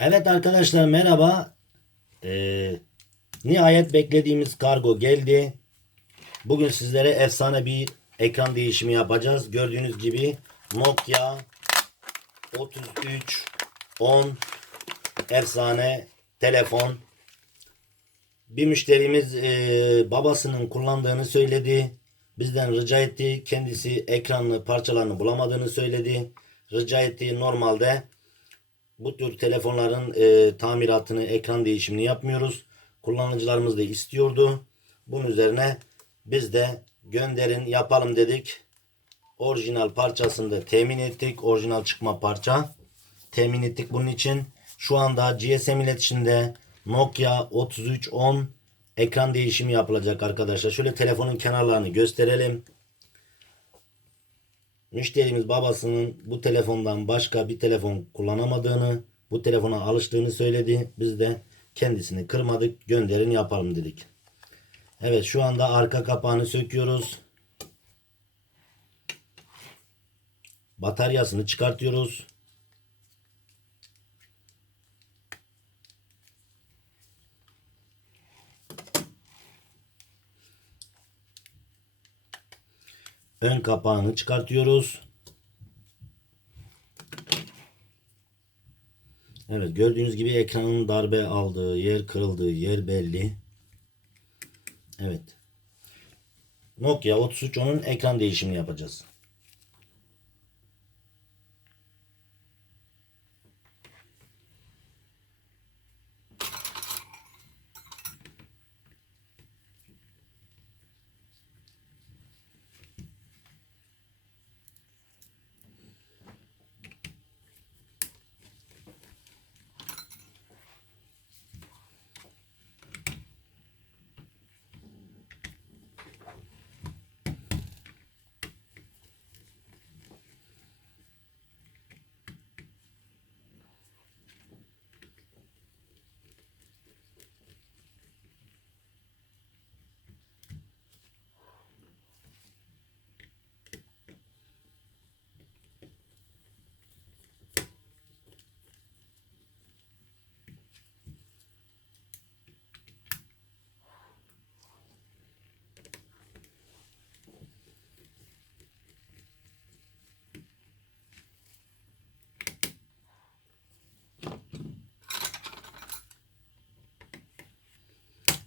Evet arkadaşlar merhaba. Ee, nihayet beklediğimiz kargo geldi. Bugün sizlere efsane bir ekran değişimi yapacağız. Gördüğünüz gibi Nokia 3310 efsane telefon. Bir müşterimiz e, babasının kullandığını söyledi. Bizden rica etti. Kendisi ekranlı parçalarını bulamadığını söyledi. Rica etti normalde bu tür telefonların e, tamiratını, ekran değişimini yapmıyoruz. Kullanıcılarımız da istiyordu. Bunun üzerine biz de gönderin yapalım dedik. Orijinal parçasını da temin ettik. Orijinal çıkma parça. Temin ettik bunun için. Şu anda GSM iletişimde Nokia 3310 ekran değişimi yapılacak arkadaşlar. Şöyle telefonun kenarlarını gösterelim. Müşterimiz babasının bu telefondan başka bir telefon kullanamadığını, bu telefona alıştığını söyledi. Biz de kendisini kırmadık, gönderin yapalım dedik. Evet şu anda arka kapağını söküyoruz. Bataryasını çıkartıyoruz. Ön kapağını çıkartıyoruz. Evet gördüğünüz gibi ekranın darbe aldığı yer kırıldığı yer belli. Evet. Nokia 3310'un ekran değişimini yapacağız.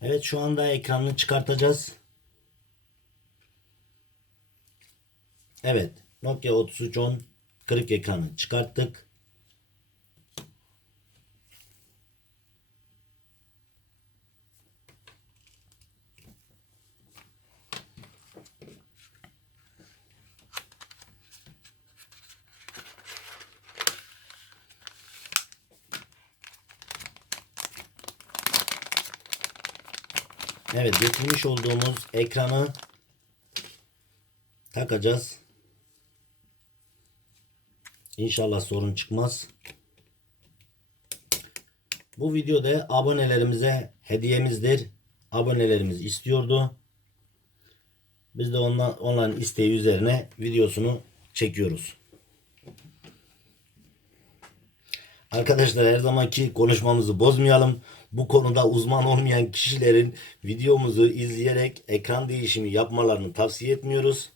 Evet şu anda ekranını çıkartacağız. Evet Nokia 3310 kırık ekranı çıkarttık. Evet getirmiş olduğumuz ekranı takacağız. İnşallah sorun çıkmaz. Bu videoda abonelerimize hediyemizdir. Abonelerimiz istiyordu. Biz de ondan, onların isteği üzerine videosunu çekiyoruz. Arkadaşlar her zamanki konuşmamızı bozmayalım. Bu konuda uzman olmayan kişilerin videomuzu izleyerek ekran değişimi yapmalarını tavsiye etmiyoruz.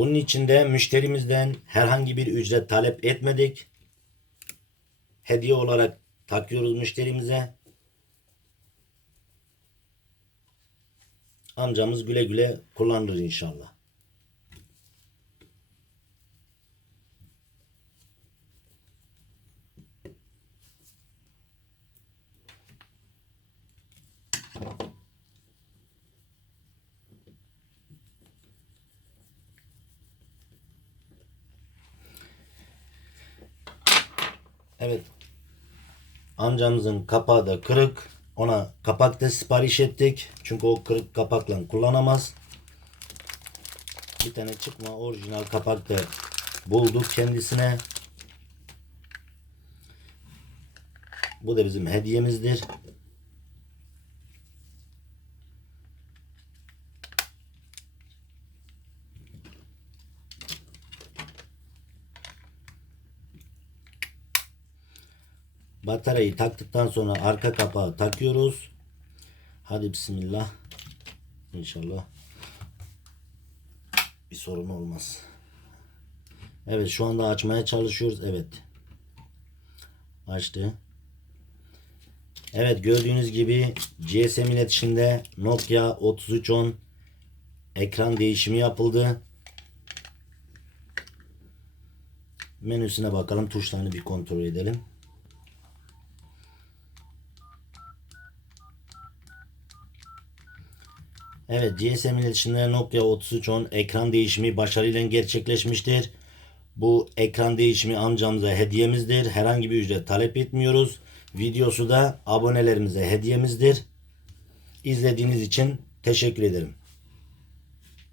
Bunun için de müşterimizden herhangi bir ücret talep etmedik. Hediye olarak takıyoruz müşterimize. Amcamız güle güle kullanır inşallah. Evet. Amcamızın kapağı da kırık. Ona kapak da sipariş ettik. Çünkü o kırık kapakla kullanamaz. Bir tane çıkma orijinal kapak da bulduk kendisine. Bu da bizim hediyemizdir. Bataryayı taktıktan sonra arka kapağı takıyoruz. Hadi bismillah. İnşallah bir sorun olmaz. Evet şu anda açmaya çalışıyoruz. Evet. Açtı. Evet gördüğünüz gibi GSM iletişimde Nokia 3310 ekran değişimi yapıldı. Menüsüne bakalım. Tuşlarını bir kontrol edelim. Evet GSM iletişimde Nokia 3310 ekran değişimi başarıyla gerçekleşmiştir. Bu ekran değişimi amcamıza hediyemizdir. Herhangi bir ücret talep etmiyoruz. Videosu da abonelerimize hediyemizdir. İzlediğiniz için teşekkür ederim.